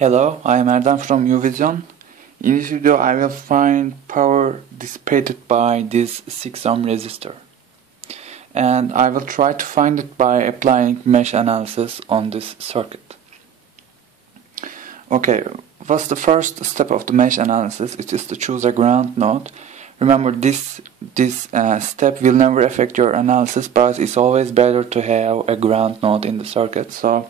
Hello, I am Erdem from UVision. In this video I will find power dissipated by this 6 ohm resistor. And I will try to find it by applying mesh analysis on this circuit. Okay, what's the first step of the mesh analysis? It is to choose a ground node. Remember, this step will never affect your analysis, but it's always better to have a ground node in the circuit. So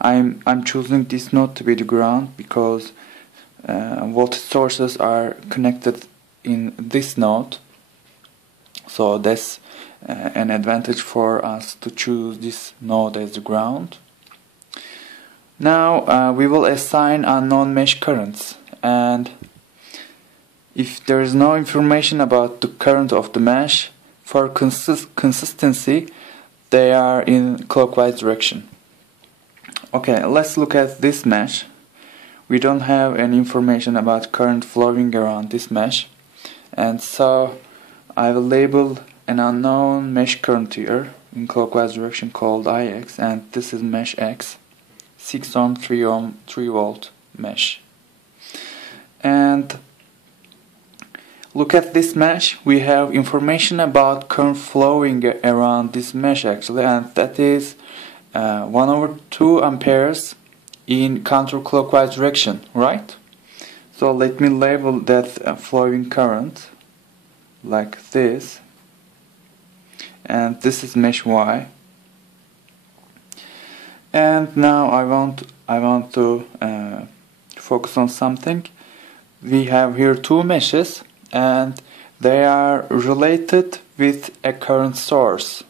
I'm choosing this node to be the ground because voltage sources are connected in this node. So that's an advantage for us to choose this node as the ground. Now we will assign unknown mesh currents, and if there is no information about the current of the mesh, for consistency they are in clockwise direction. Okay, let's look at this mesh. We don't have any information about current flowing around this mesh, and so I will label an unknown mesh current here in clockwise direction called Ix, and this is mesh X, 6 ohm, 3 ohm, 3 volt mesh. And look at this mesh. We have information about current flowing around this mesh actually, and that is 1/2 amperes in counterclockwise direction, right? So let me label that flowing current like this, and this is mesh Y. And now I want to focus on something. We have here two meshes, and they are related with a current source.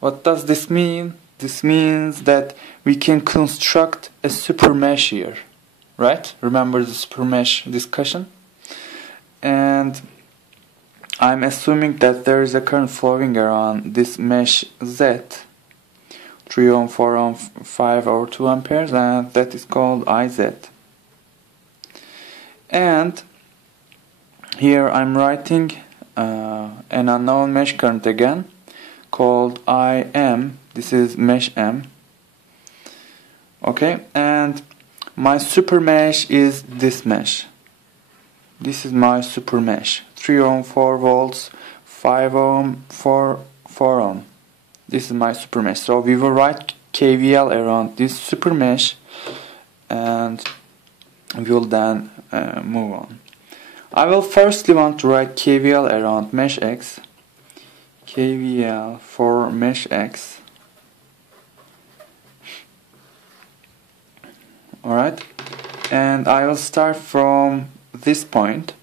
What does this mean? This means that we can construct a super mesh here, right? Remember the super mesh discussion? And I'm assuming that there is a current flowing around this mesh Z, 3 ohm, 4 ohm, 5 or 2 amperes, and that is called IZ. And here I'm writing an unknown mesh current again called IM. This is mesh M. Okay, and my super mesh is this mesh. This is my super mesh. 3 ohm, 4 volts, 5 ohm, 4 ohm. This is my super mesh. So we will write KVL around this super mesh, and we will then move on. I will firstly want to write KVL around mesh X. KVL for mesh X. Alright, and I will start from this point.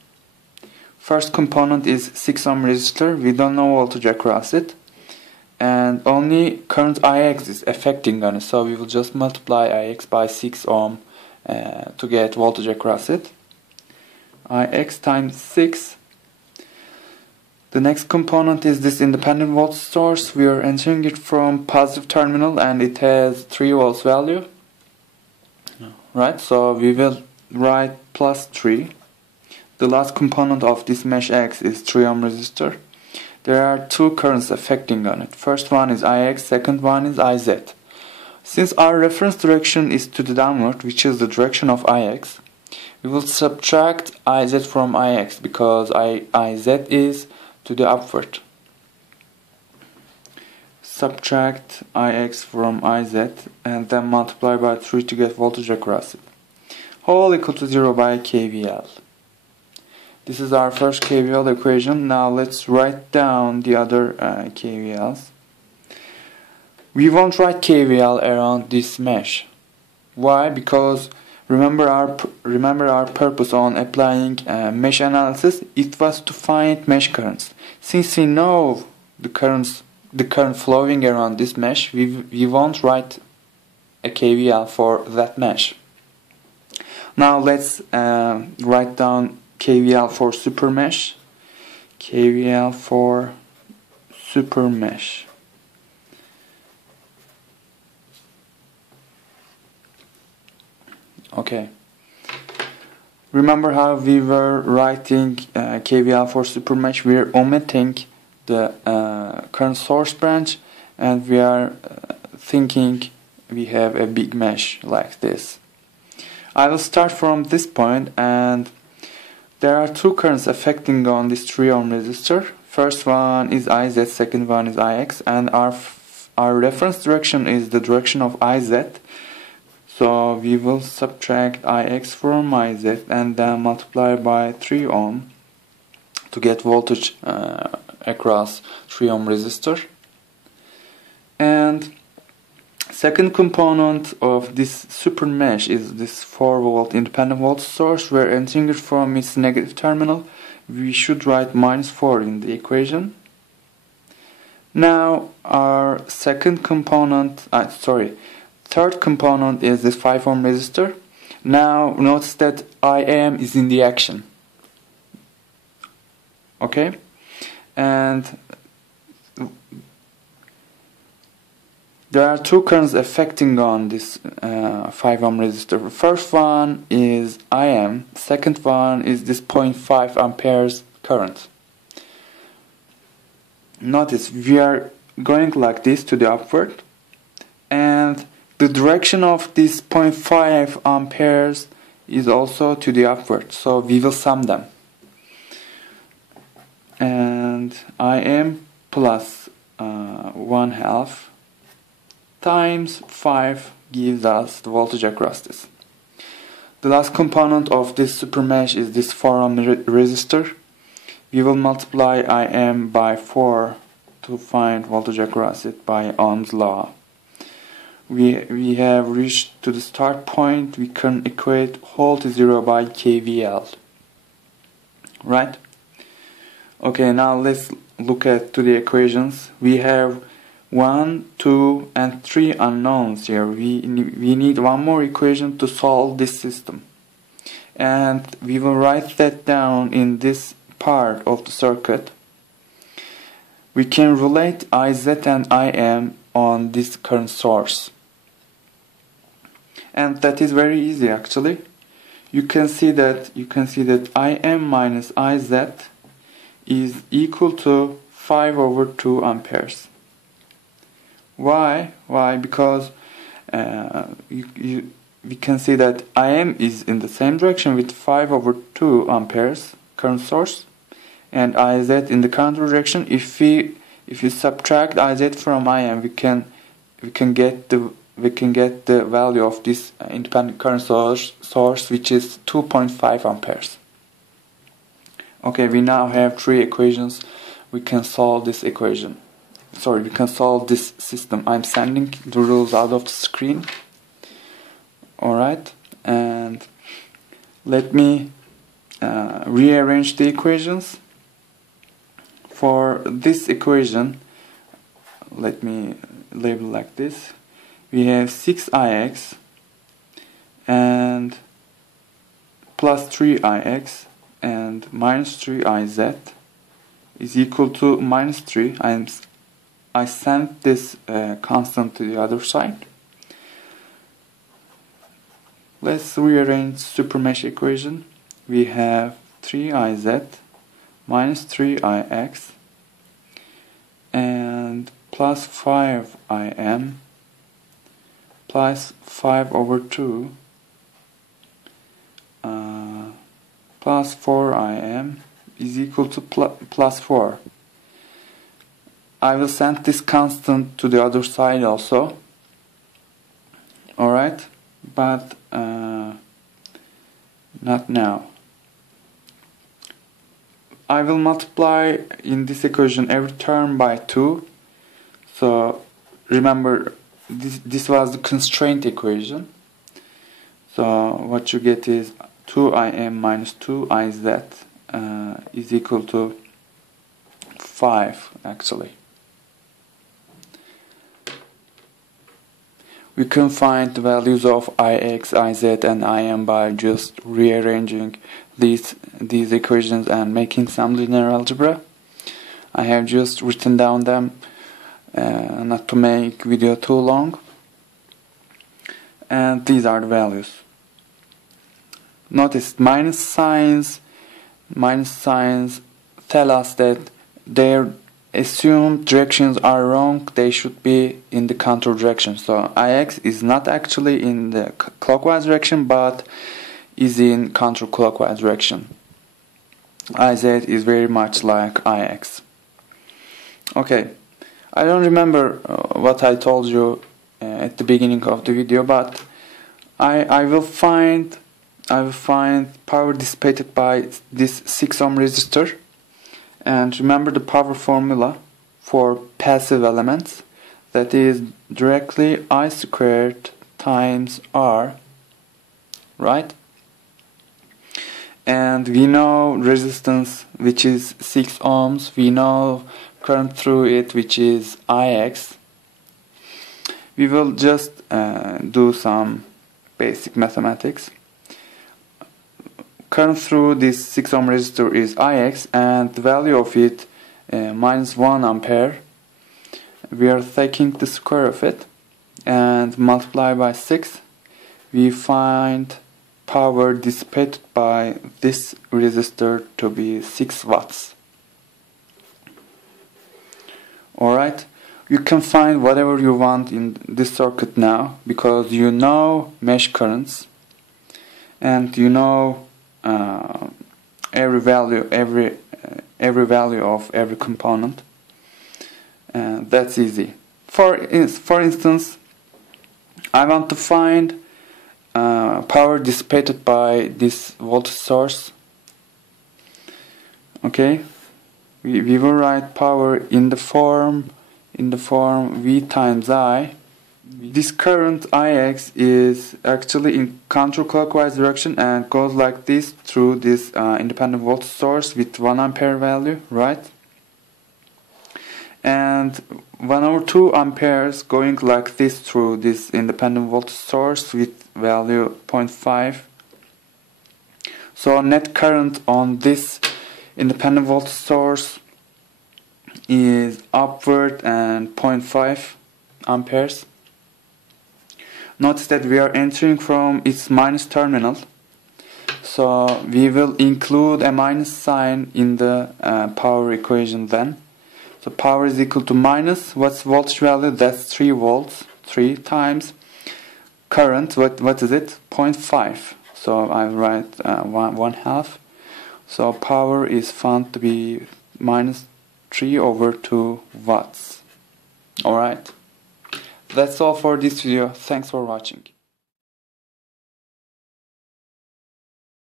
First component is 6 ohm resistor. We don't know voltage across it, and only current Ix is affecting on it, so we will just multiply Ix by 6 ohm to get voltage across it. Ix times 6. The next component is this independent voltage source. We are entering it from positive terminal, and it has 3 volts value. Right, so we will write plus 3. The last component of this mesh X is 3 ohm resistor. There are two currents affecting on it. First one is Ix, second one is Iz. Since our reference direction is to the downward, which is the direction of Ix, we will subtract Iz from Ix because Iz is to the upward. Subtract Ix from Iz and then multiply by 3 to get voltage across it. Whole equal to 0 by KVL. This is our first KVL equation. Now let's write down the other KVLs. We won't write KVL around this mesh. Why? Because remember our purpose on applying mesh analysis. It was to find mesh currents. Since we know the current flowing around this mesh, we won't write a KVL for that mesh. Now let's write down KVL for super mesh. KVL for super mesh. Okay. Remember how we were writing KVL for super mesh? We are omitting the current source branch, and we are thinking we have a big mesh like this. I will start from this point, and there are two currents affecting on this 3 ohm resistor. First one is IZ, second one is IX, and our reference direction is the direction of IZ. So we will subtract IX from IZ and then multiply by 3 ohm to get voltage across 3 ohm resistor. And second component of this super mesh is this 4 volt independent voltage source, where entering from its negative terminal we should write -4 in the equation. Now our third component is this 5 ohm resistor. Now notice that IM is in the action. Okay, and there are two currents affecting on this 5 ohm resistor. First one is IM, second one is this 0.5 amperes current. Notice we are going like this to the upward, and the direction of this 0.5 amperes is also to the upward, so we will sum them. And IM plus 1/2 times 5 gives us the voltage across this. The last component of this super mesh is this 4 ohm resistor. We will multiply IM by 4 to find voltage across it by Ohm's law. We have reached to the start point. We can equate whole to 0 by KVL. Right? Okay, now let's look at to the equations. We have 1, 2, and 3 unknowns here. We need one more equation to solve this system. And we will write that down in this part of the circuit. We can relate IZ and IM on this current source. And that is very easy actually. You can see that IM minus IZ is equal to 5/2 amperes. Why? Because we can see that IM is in the same direction with 5/2 amperes current source, and IZ in the counter direction. If you subtract IZ from IM, we can get the value of this independent current source, which is 2.5 amperes. Okay, we now have 3 equations. We can solve this equation. We can solve this system. I'm sending the rules out of the screen. Alright, and let me rearrange the equations. For this equation, let me label like this. We have 6ix and plus 3ix and minus 3iz is equal to -3. I sent this constant to the other side. Let's rearrange super mesh equation. We have 3iz minus 3ix and plus 5im plus 5/2 plus 4im is equal to plus 4. I will send this constant to the other side also. Alright, but not now. I will multiply in this equation every term by 2. So remember, this was the constraint equation. So what you get is 2im minus 2iz is equal to 5 actually. We can find the values of Ix, Iz, and Im by just rearranging these equations and making some linear algebra. I have just written down them not to make video too long. And these are the values. Notice minus signs tell us that their assumed directions are wrong, they should be in the counter direction. So Ix is not actually in the clockwise direction, but is in counterclockwise direction. Iz is very much like Ix. Okay, I don't remember what I told you at the beginning of the video, but I will find power dissipated by this 6 ohm resistor. And remember the power formula for passive elements, that is directly I squared times R, right? And we know resistance, which is 6 ohms. We know current through it, which is Ix. We will just do some basic mathematics. Current through this 6 ohm resistor is Ix, and the value of it minus 1 ampere. We are taking the square of it and multiply by 6. We find power dissipated by this resistor to be 6 watts. Alright, you can find whatever you want in this circuit now, because you know mesh currents and you know every value of every component. That's easy. For instance, I want to find power dissipated by this voltage source. Okay, we will write power in the form V times I. This current Ix is actually in counterclockwise direction and goes like this through this independent voltage source with 1 ampere value, right? And 1/2 amperes going like this through this independent voltage source with value 0.5. So net current on this independent voltage source is upward and 0.5 amperes. Notice that we are entering from its minus terminal, so we will include a minus sign in the power equation then. So power is equal to minus, what's voltage value? That's 3 volts, 3 times current, what is it? 0.5. So I write 1/2. So power is found to be minus 3/2 watts. Alright. That's all for this video. Thanks for watching.